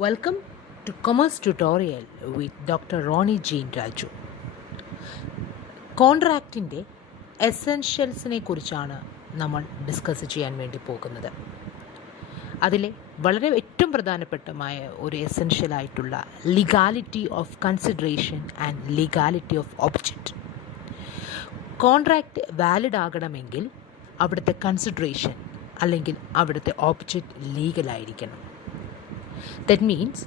Welcome to Commerce Tutorial with Dr. Ronnie Jean Raju. കോൺട്രാക്റ്റിൻ്റെ എസെൻഷ്യൽസിനെ കുറിച്ചാണ് നമ്മൾ discuss ചെയ്യാൻ വേണ്ടി പോകുന്നത്. അതിലെ വളരെ ഏറ്റവും പ്രധാനപ്പെട്ടമായ ഒരു എസെൻഷ്യലായിട്ടുള്ള legality of consideration and legality of object. Contract valid ആകണമെങ്കിൽ അവിടുത്തെ കൺസിഡറേഷൻ അല്ലെങ്കിൽ അവിടുത്തെ ഒബ്ജക്റ്റ് ലീഗലായിരിക്കണം. That means,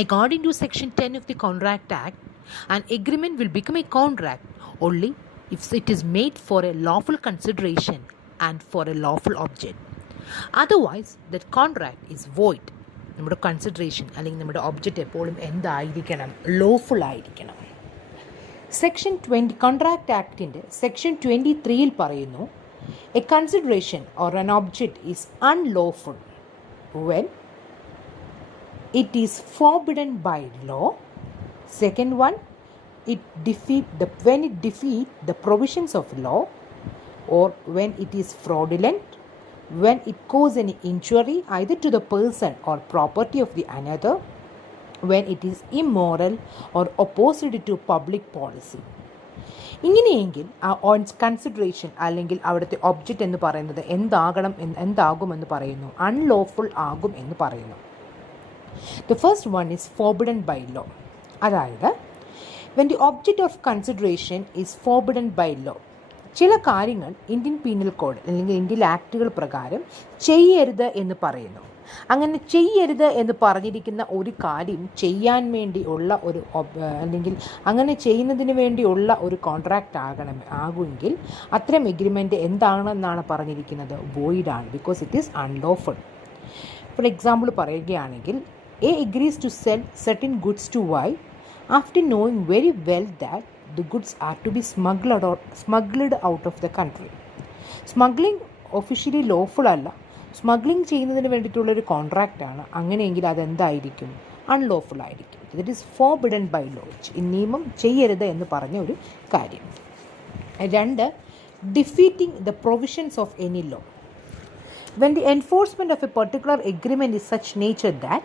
according to Section 10 of the Contract Act, an agreement will become a contract only if it is made for a lawful consideration and for a lawful object. Otherwise, that contract is void. നമ്മുടെ consideration അല്ലെങ്കിൽ നമ്മുടെ object എപ്പോഴും എന്തായിരിക്കണം? Lawful ആയിരിക്കണം. Section 20 contract ആക്ടിൻ്റെ section 23 പറയുന്നു, A consideration or an object is unlawful when it is forbidden by law. Second one, when it defeat the provisions of law, or when it is fraudulent, when it cause any injury either to the person or property of the another, when it is immoral or opposed to public policy. ഇങ്ങനെയെങ്കിൽ on consideration അല്ലെങ്കിൽ അവിടുത്തെ object എന്ന് പറയുന്നത് എന്താകുമെന്ന് പറയുന്നു? Unlawful ആകും എന്ന് പറയുന്നു. The first one is forbidden by law. അതായത് when the object of consideration is forbidden by law, ചില കാര്യങ്ങൾ ഇന്ത്യൻ പീനൽ കോഡ് അല്ലെങ്കിൽ ഇന്ത്യൻ ആക്ടുകൾ പ്രകാരം ചെയ്യരുത് എന്ന് പറയുന്നു. അങ്ങനെ ചെയ്യരുത് എന്ന് പറഞ്ഞിരിക്കുന്ന ഒരു കാര്യം ചെയ്യാൻ വേണ്ടിയുള്ള ഒരു അല്ലെങ്കിൽ അങ്ങനെ ചെയ്യുന്നതിന് വേണ്ടിയുള്ള ഒരു കോൺട്രാക്റ്റ് ആകുമെങ്കിൽ അത്തരം എഗ്രിമെൻറ്റ് എന്താണെന്നാണ് പറഞ്ഞിരിക്കുന്നത്? വോയിഡാണ്, because it is unlawful. For example പറയുകയാണെങ്കിൽ, A agrees to sell certain goods to Y after knowing very well that the goods are to be smuggled out of the country. Smuggling officially lawful അല്ല, smuggling ചെയ്യുന്നതിന് വേണ്ടിയിട്ടുള്ളൊരു കോൺട്രാക്റ്റാണ്. അങ്ങനെയെങ്കിൽ അതെന്തായിരിക്കും? Unlawful ആയിരിക്കും. That is forbidden by law. നിയമം ചെയ്യരുത് എന്ന് പറഞ്ഞ ഒരു കാര്യം. രണ്ട്, defeating the provisions of any law. When the enforcement of a particular agreement is such nature that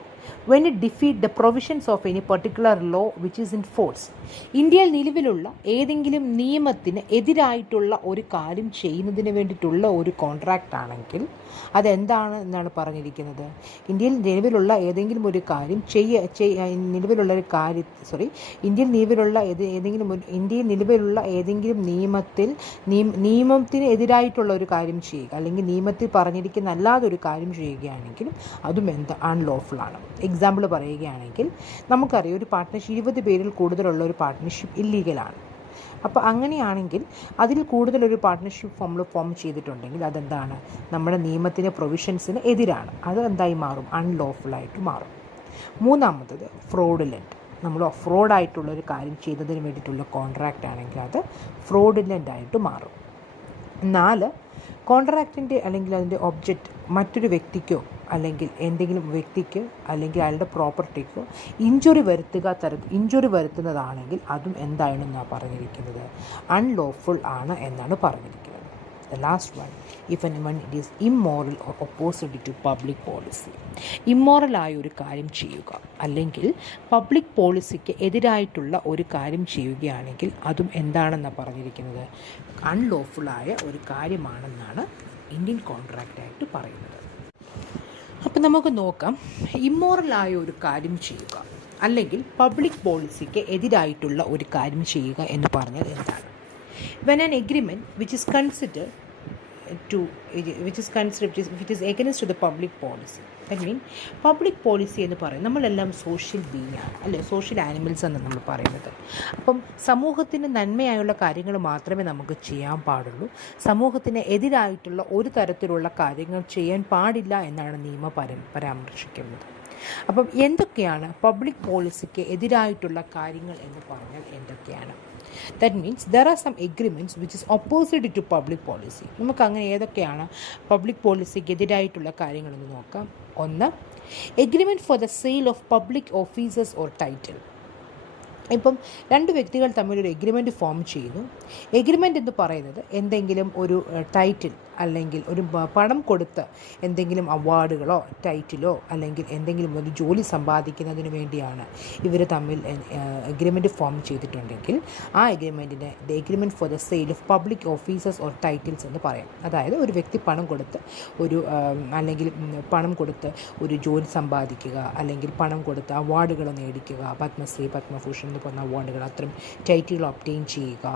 when it defeat the provisions of any particular law which is in force. ഇന്ത്യയിൽ നിലവിലുള്ള ഏതെങ്കിലും നിയമത്തിന് എതിരായിട്ടുള്ള ഒരു കാര്യം ചെയ്യുന്നതിന് വേണ്ടിയിട്ടുള്ള ഒരു കോൺട്രാക്റ്റ് ആണെങ്കിൽ അതെന്താണ് എന്നാണ് പറഞ്ഞിരിക്കുന്നത്? ഇന്ത്യയിൽ നിലവിലുള്ള ഏതെങ്കിലും ഒരു കാര്യം ഇന്ത്യയിൽ നിലവിലുള്ള ഏതെങ്കിലും നിയമത്തിന് എതിരായിട്ടുള്ള ഒരു കാര്യം ചെയ്യുക അല്ലെങ്കിൽ നിയമത്തിൽ പറഞ്ഞിരിക്കുന്ന അല്ലാതൊരു കാര്യം ചെയ്യുകയാണെങ്കിലും അതും അൺലോഫുൾ ആണ്. എക്സാമ്പിൾ പറയുകയാണെങ്കിൽ, നമുക്കറിയാം ഒരു പാർട്ട്ണർഷിപ്പ് 20 പേരിൽ കൂടുതലുള്ള ഒരു പാർട്ട്ണർഷിപ്പ് ഇല്ലീഗലാണ്. അപ്പോൾ അങ്ങനെയാണെങ്കിൽ അതിൽ കൂടുതലൊരു പാർട്ട്ണർഷിപ്പ് ഫോം ചെയ്തിട്ടുണ്ടെങ്കിൽ അതെന്താണ്? നമ്മുടെ നിയമത്തിൻ്റെ പ്രൊവിഷൻസിന് എതിരാണ്. അത് എന്തായി മാറും? അൺലോഫുള്ളായിട്ട് മാറും. മൂന്നാമത്തത് ഫ്രോഡുലൻറ്റ്. നമ്മൾ ഫ്രോഡായിട്ടുള്ളൊരു കാര്യം ചെയ്തതിന് വേണ്ടിയിട്ടുള്ള കോൺട്രാക്റ്റ് ആണെങ്കിൽ അത് ഫ്രോഡുലൻ്റ് ആയിട്ട് മാറും. 4, കോൺട്രാക്റ്റിൻ്റെ അല്ലെങ്കിൽ അതിൻ്റെ ഒബ്ജക്റ്റ് മറ്റൊരു വ്യക്തിക്കോ അല്ലെങ്കിൽ എന്തെങ്കിലും വ്യക്തിക്ക് അല്ലെങ്കിൽ അയാളുടെ പ്രോപ്പർട്ടിക്കോ ഇഞ്ചുറി വരുത്തുന്നതാണെങ്കിൽ അതും എന്താണെന്നാണ് പറഞ്ഞിരിക്കുന്നത്? അൺലോഫുൾ ആണ് എന്നാണ് പറഞ്ഞിരിക്കുന്നത്. The last one, if anyone it is immoral or opposed to public policy. ഇമ്മോറലായ ഒരു കാര്യം ചെയ്യുക അല്ലെങ്കിൽ പബ്ലിക് പോളിസിക്ക് എതിരായിട്ടുള്ള ഒരു കാര്യം ചെയ്യുകയാണെങ്കിൽ അതും എന്താണെന്നാണ് പറഞ്ഞിരിക്കുന്നത്? അൺലോഫുള്ളായ ഒരു കാര്യമാണെന്നാണ് ഇന്ത്യൻ കോൺട്രാക്റ്റ് ആയിട്ട് പറയുന്നത്. അപ്പം നമുക്ക് നോക്കാം, ഇമ്മോറലായ ഒരു കാര്യം ചെയ്യുക അല്ലെങ്കിൽ പബ്ലിക് പോളിസിക്ക് എതിരായിട്ടുള്ള ഒരു കാര്യം ചെയ്യുക എന്ന് പറഞ്ഞാൽ എന്താണ്? When an agreement which is against to the public policy. That means public policy എന്ന് പറയും, നമ്മളെല്ലാം സോഷ്യൽ ബീയിങ് ആണ് അല്ലേ, സോഷ്യൽ ആനിമൽസ് എന്ന് നമ്മൾ പറയുന്നത്. അപ്പം സമൂഹത്തിന് നന്മയായുള്ള കാര്യങ്ങൾ മാത്രമേ നമുക്ക് ചെയ്യാൻ പാടുള്ളൂ. സമൂഹത്തിന് എതിരായിട്ടുള്ള ഒരു തരത്തിലുള്ള കാര്യങ്ങൾ ചെയ്യാൻ പാടില്ല എന്നാണ് നിയമം പരാമർശിക്കുന്നത്. അപ്പം എന്തൊക്കെയാണ് പബ്ലിക് പോളിസിക്ക് എതിരായിട്ടുള്ള കാര്യങ്ങൾ എന്ന് പറഞ്ഞാൽ എന്തൊക്കെയാണ്? That means there are some agreements which is opposite to public policy. നമുക്ക് അങ്ങനെ ഏതൊക്കെയാണ് പബ്ലിക് പോളിസിക്ക് എതിരായിട്ടുള്ള കാര്യങ്ങളെന്ന് നോക്കാം. 1, agreement for the sale of public offices or title. ഇപ്പം രണ്ട് വ്യക്തികൾ തമ്മിലൊരു എഗ്രിമെൻറ്റ് ഫോം ചെയ്യുന്നു. എഗ്രിമെൻ്റ് എന്ന് പറയുന്നത് എന്തെങ്കിലും ഒരു ടൈറ്റിൽ അല്ലെങ്കിൽ ഒരു പണം കൊടുത്ത് എന്തെങ്കിലും അവാർഡുകളോ ടൈറ്റിലോ അല്ലെങ്കിൽ എന്തെങ്കിലും ഒരു ജോലി സമ്പാദിക്കുന്നതിന് വേണ്ടിയാണ് ഇവർ തമ്മിൽ എഗ്രിമെൻറ്റ് ഫോം ചെയ്തിട്ടുണ്ടെങ്കിൽ ആ എഗ്രിമെൻറ്റിനെ the agreement for the sale of public officers or titles എന്ന് പറയാം. അതായത് ഒരു വ്യക്തി പണം കൊടുത്ത് അല്ലെങ്കിൽ പണം കൊടുത്ത് ഒരു ജോലി സമ്പാദിക്കുക, അല്ലെങ്കിൽ പണം കൊടുത്ത് അവാർഡുകൾ നേടിക്കുക, പത്മശ്രീ പത്മഭൂഷൺ എന്ന് പറഞ്ഞ അവാർഡുകൾ, അത്തരം ടൈറ്റിലുകൾ ഒബ്റ്റെയിൻ ചെയ്യുക,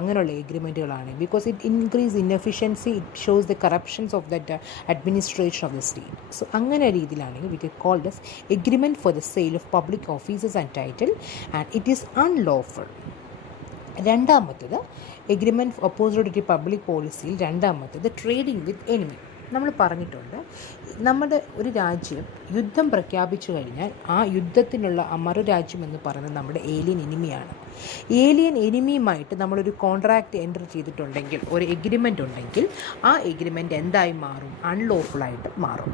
അങ്ങനെയുള്ള എഗ്രിമെൻറ്റുകളാണ്. Because it increase inefficiency, it shows the corruptions of that administration of the state. So അങ്ങനെ രീതിയിലാണെങ്കിൽ we can call this agreement for the sale of public offices and title, and it is unlawful. രണ്ടാമത്തേത് agreement opposite to public പോളിസിയിൽ രണ്ടാമത്തേത് trading with enemy. നമ്മൾ പറഞ്ഞിട്ടുണ്ട്, നമ്മുടെ ഒരു രാജ്യം യുദ്ധം പ്രഖ്യാപിച്ചു കഴിഞ്ഞാൽ ആ യുദ്ധത്തിനുള്ള മറുരാജ്യം എന്ന് പറയുന്നത് നമ്മുടെ ഏലിയൻ എനിമിയാണ്. ഏലിയൻ എനിമിയുമായിട്ട് നമ്മളൊരു കോൺട്രാക്റ്റ് എൻ്റർ ചെയ്തിട്ടുണ്ടെങ്കിൽ, ഒരു എഗ്രിമെൻ്റ് ഉണ്ടെങ്കിൽ, ആ എഗ്രിമെൻ്റ് എന്തായി മാറും? അൺലോഫുള്ളായിട്ട് മാറും.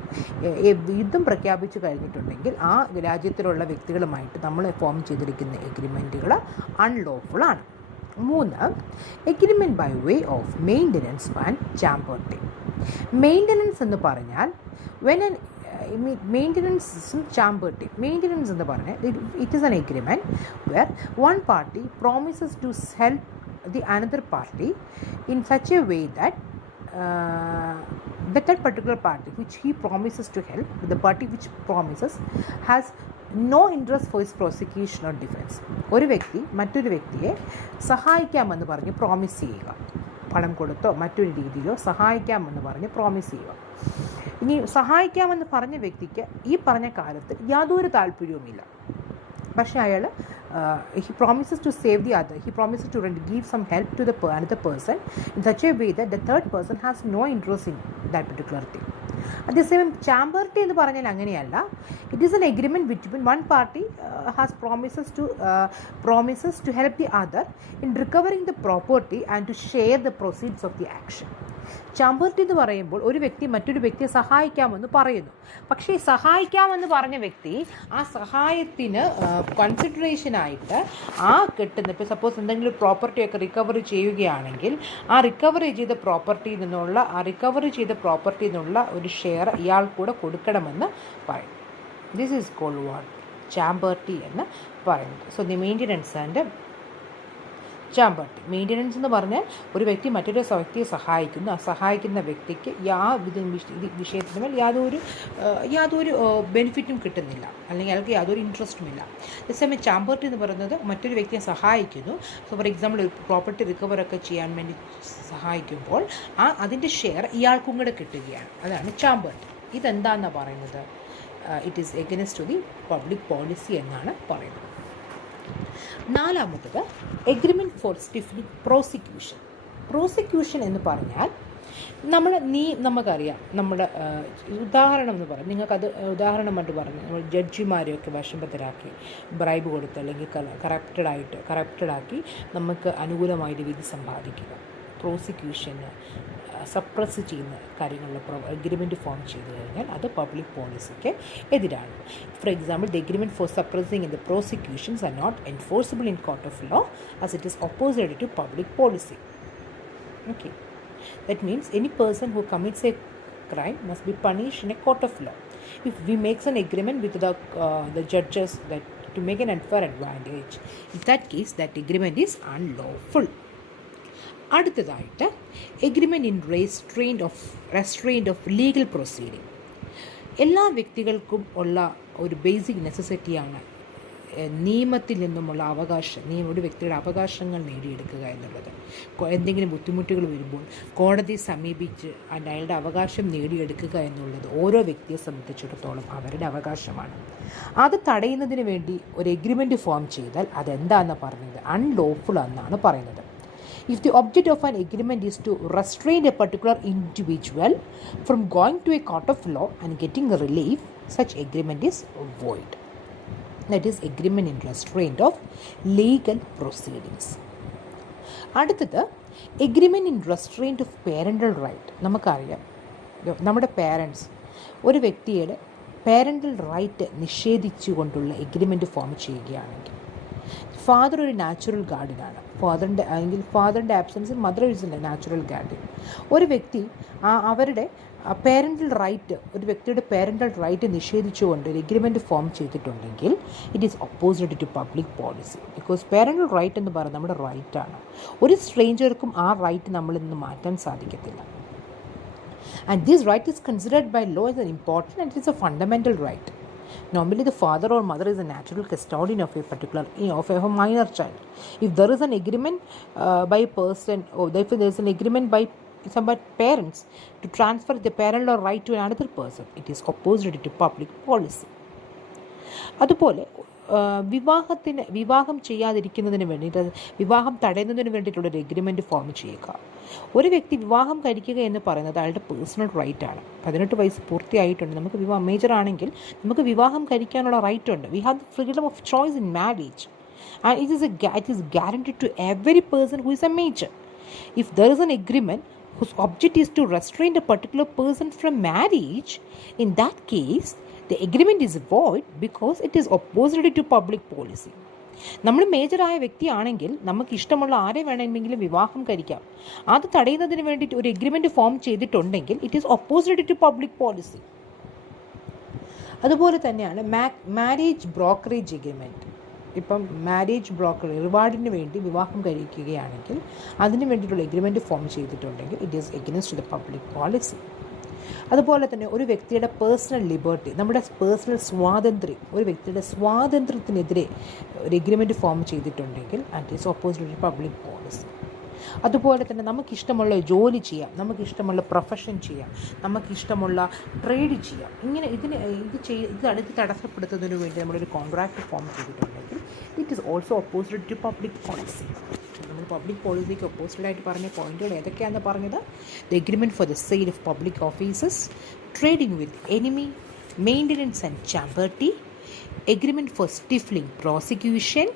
യുദ്ധം പ്രഖ്യാപിച്ചു കഴിഞ്ഞിട്ടുണ്ടെങ്കിൽ ആ രാജ്യത്തിലുള്ള വ്യക്തികളുമായിട്ട് നമ്മൾ ഫോം ചെയ്തിരിക്കുന്ന എഗ്രിമെൻറ്റുകൾ അൺലോഫുള്ളാണ്. 3. Agreement by way of maintenance and champerty. Maintenance എന്ന് പറഞ്ഞാൽ മെയിൻ്റനൻസും ചാമ്പർട്ടി. മെയിൻ്റനൻസ് എന്ന് പറഞ്ഞാൽ it is an agreement where one party promises to help the another party in such a way that that particular party which he promises to help, the party which promises has no interest for his prosecution or defense. ഒരു വ്യക്തി മറ്റൊരു വ്യക്തിയെ സഹായിക്കാമെന്ന് പറഞ്ഞ് promise ചെയ്യുക, പണം കൊടുത്തോ മറ്റൊരു രീതിയിലോ സഹായിക്കാമെന്ന് പറഞ്ഞ് പ്രോമിസ് ചെയ്യുക. ഇനി സഹായിക്കാമെന്ന് പറഞ്ഞ വ്യക്തിക്ക് ഈ പറഞ്ഞ കാലത്ത് യാതൊരു താല്പര്യവുമില്ല, പക്ഷേ അയാൾ he promises to save the other, he promises to give some help to the another person in such a way that the third person has no interest in that particular thing. അതേസമയം ചാമ്പർട്ടി എന്ന് പറഞ്ഞാൽ അങ്ങനെയല്ല. It is N agreement between one party has promises to help the other in recovering the property and to share the proceeds of the action. ചാമ്പർട്ടി എന്ന് പറയുമ്പോൾ ഒരു വ്യക്തി മറ്റൊരു വ്യക്തിയെ സഹായിക്കാമെന്ന് പറയുന്നു, പക്ഷേ സഹായിക്കാമെന്ന് പറഞ്ഞ വ്യക്തി ആ സഹായത്തിന് കൺസിഡറേഷനായിട്ട് ആ കിട്ടുന്ന, ഇപ്പോൾ സപ്പോസ് എന്തെങ്കിലും പ്രോപ്പർട്ടിയൊക്കെ റിക്കവറി ചെയ്യുകയാണെങ്കിൽ ആ റിക്കവറി ചെയ്ത പ്രോപ്പർട്ടിയിൽ നിന്നുള്ള ഒരു ഷെയർ ഇയാൾ കൂടെ കൊടുക്കണമെന്ന് പറയും. This is called what? Champerty എന്ന് പറയുന്നത്. So the maintenance and champerty. Maintenance എന്ന് പറഞ്ഞാൽ ഒരു വ്യക്തി മറ്റൊരു വ്യക്തിയെ സഹായിക്കുന്നു, ആ സഹായിക്കുന്ന വ്യക്തിക്ക് വിഷയത്തിന് മേൽ യാതൊരു ബെനിഫിറ്റും കിട്ടുന്നില്ല, അല്ലെങ്കിൽ അയാൾക്ക് യാതൊരു ഇൻട്രസ്റ്റുമില്ല. അതേസമയം ചാമ്പർട്ടി എന്ന് പറയുന്നത് മറ്റൊരു വ്യക്തിയെ സഹായിക്കുന്നു. സോ ഫോർ എക്സാമ്പിൾ ഒരു പ്രോപ്പർട്ടി റിക്കവറൊക്കെ ചെയ്യാൻ വേണ്ടി സഹായിക്കുമ്പോൾ അതിൻ്റെ ഷെയർ ഇയാൾക്കും കൂടെ കിട്ടുകയാണ്. അതാണ് ചാമ്പർട്ടി. ഇതെന്താണെന്നാണ് പറയുന്നത്? It is against to the public policy എന്നാണ് പറയുന്നത്. നാലാമത്തത് agreement for stiffening prosecution. Prosecution എന്ന് പറഞ്ഞാൽ നമുക്കറിയാം, നമ്മുടെ ഉദാഹരണം എന്ന് പറയാം, നിങ്ങൾക്കത് ഉദാഹരണമായിട്ട് പറഞ്ഞു, നമ്മൾ ജഡ്ജിമാരെയൊക്കെ വശംബദ്ധരാക്കി ബ്രൈബ് കൊടുത്ത് അല്ലെങ്കിൽ കറപ്റ്റഡാക്കി നമുക്ക് അനുകൂലമായിട്ട് വിധി സമ്പാദിക്കുക. പ്രോസിക്യൂഷന് സപ്രസ് ചെയ്യുന്ന കാര്യങ്ങളിൽ എഗ്രിമെൻറ്റ് ഫോം ചെയ്തു കഴിഞ്ഞാൽ അത് പബ്ലിക് പോളിസിക്ക് എതിരാണ്. For example, the agreement for suppressing in the prosecutions are not enforceable in court of law as it is opposite to public policy. Okay, that means any person who commits a crime must be punished in a court of law. If we makes an agreement with the judges that to make an unfair advantage, in that case that agreement is unlawful. അടുത്തതായിട്ട് agreement in restraint of legal proceeding. എല്ലാ വ്യക്തികൾക്കും ഉള്ള ഒരു basic നെസസിറ്റിയാണ് നിയമത്തിൽ നിന്നുമുള്ള ഒരു വ്യക്തിയുടെ അവകാശങ്ങൾ നേടിയെടുക്കുക എന്നുള്ളത്. എന്തെങ്കിലും ബുദ്ധിമുട്ടുകൾ വരുമ്പോൾ കോടതിയെ സമീപിച്ച് അയാളുടെ അവകാശം നേടിയെടുക്കുക എന്നുള്ളത് ഓരോ വ്യക്തിയെ സംബന്ധിച്ചിടത്തോളം അവരുടെ അവകാശമാണ്. അത് തടയുന്നതിന് വേണ്ടി ഒരു എഗ്രിമെൻറ്റ് ഫോം ചെയ്താൽ അതെന്താണെന്ന് പറഞ്ഞത്? അൺലോഫുൾ എന്നാണ് പറയുന്നത്. If the object of an agreement is to restrain a particular individual from going to a court of law and getting relief, such agreement is void. That is agreement in restraint of legal proceedings. അടുത്തത് agreement in restraint of parental right. നമുക്കറിയാം, നമ്മുടെ parents ഒരു വ്യക്തിയുടെ parental right നിഷേധിച്ചുകൊണ്ടുള്ള agreement form ചെയ്യുകയാണെങ്കിൽ, father ഒരു natural ഗാർഡിയനാണ്. ഫാദറിൻ്റെ ആബ്സെൻസിൽ mother is a natural guardian. ഒരു വ്യക്തി അവരുടെ പേരൻ്റൽ റൈറ്റ്, ഒരു വ്യക്തിയുടെ പേരൻ്റൽ റൈറ്റ് നിഷേധിച്ചുകൊണ്ട് ഒരു എഗ്രിമെൻറ്റ് ഫോം ചെയ്തിട്ടുണ്ടെങ്കിൽ it is opposite to public policy. Because parental right എന്ന് പറയുന്നത് നമ്മുടെ റൈറ്റാണ്. ഒരു സ്ട്രേഞ്ചർക്കും ആ റൈറ്റ് നമ്മളിൽ നിന്ന് മാറ്റാൻ സാധിക്കത്തില്ല. And this right is considered by law as an important and it is a fundamental right. Normally, the father or mother is a natural custodian of a minor child. If there is an agreement by a person, or if there is an agreement by some parents to transfer the parental right to another person, it is opposed to public policy. അതുപോലെ വിവാഹം ചെയ്യാതിരിക്കുന്നതിന് വേണ്ടിയിട്ട്, വിവാഹം തടയുന്നതിന് വേണ്ടിയിട്ടുള്ളൊരു agreement form ചെയ്യുക. ഒരു വ്യക്തി വിവാഹം കഴിക്കുക എന്ന് പറയുന്നത് അയാളുടെ പേഴ്സണൽ റൈറ്റ് ആണ്. 18 വയസ്സ് പൂർത്തിയായിട്ടുണ്ട്, നമുക്ക് മേജർ ആണെങ്കിൽ നമുക്ക് വിവാഹം കഴിക്കാനുള്ള റൈറ്റ് ഉണ്ട്. We have the freedom of choice in marriage and it is guaranteed to every person who is a major. If there is an agreement whose object is to restrain a particular person from marriage, in that case the agreement is void because it is opposed to public policy. നമ്മൾ മേജറായ വ്യക്തിയാണെങ്കിൽ നമുക്ക് ഇഷ്ടമുള്ള ആരെ വേണമെങ്കിലും വിവാഹം കഴിക്കാം. അത് തടയുന്നതിന് വേണ്ടിയിട്ട് ഒരു എഗ്രിമെൻറ്റ് ഫോം ചെയ്തിട്ടുണ്ടെങ്കിൽ it is opposite to public policy. അതുപോലെ തന്നെയാണ് മാരേജ് ബ്രോക്കറേജ് എഗ്രിമെൻറ്റ്. ഇപ്പം മാരേജ് ബ്രോക്കർ റിവാർഡിന് വേണ്ടി വിവാഹം കഴിക്കുകയാണെങ്കിൽ അതിന് വേണ്ടിയിട്ടുള്ള എഗ്രിമെൻറ്റ് ഫോം ചെയ്തിട്ടുണ്ടെങ്കിൽ it is against the public policy. അതുപോലെ തന്നെ ഒരു വ്യക്തിയുടെ പേഴ്സണൽ ലിബർട്ടി, നമ്മുടെ പേഴ്സണൽ സ്വാതന്ത്ര്യം, ഒരു വ്യക്തിയുടെ സ്വാതന്ത്ര്യത്തിനെതിരെ ഒരു എഗ്രിമെൻറ്റ് ഫോം ചെയ്തിട്ടുണ്ടെങ്കിൽ it is opposite to public policy. അതുപോലെ തന്നെ നമുക്കിഷ്ടമുള്ള ജോലി ചെയ്യാം, നമുക്കിഷ്ടമുള്ള പ്രൊഫഷൻ ചെയ്യാം, നമുക്കിഷ്ടമുള്ള ട്രേഡ് ചെയ്യാം. ഇങ്ങനെ ഇത് തടസ്സപ്പെടുത്തുന്നതിന് വേണ്ടി നമ്മളൊരു കോൺട്രാക്റ്റ് ഫോം ചെയ്തിട്ടുണ്ടെങ്കിൽ it is also opposite to public policy. നമ്മൾ പബ്ലിക് പോളിസിക്ക് ഓപ്പോസിറ്റായിട്ട് പറഞ്ഞ പോയിന്റുകൾ ഏതൊക്കെയാണെന്ന് പറഞ്ഞത്: the agreement for the sale of public offices, trading with enemy, maintenance and champerty, agreement for stifling prosecution,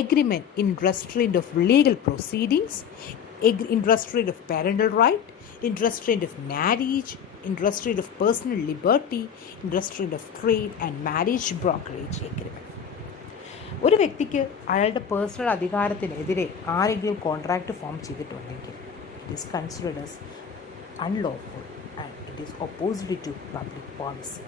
agreement in restraint of legal proceedings, in restraint of parental right, in restraint of marriage, in restraint of personal liberty, in restraint of trade and marriage brokerage agreement. ഒരു വ്യക്തിക്ക് അയാളുടെ personal അധികാരത്തിനെതിരെ ആരെങ്കിലും contract form ചെയ്തിട്ടുണ്ടെങ്കിൽ it is considered as unlawful and it is opposite to public policy.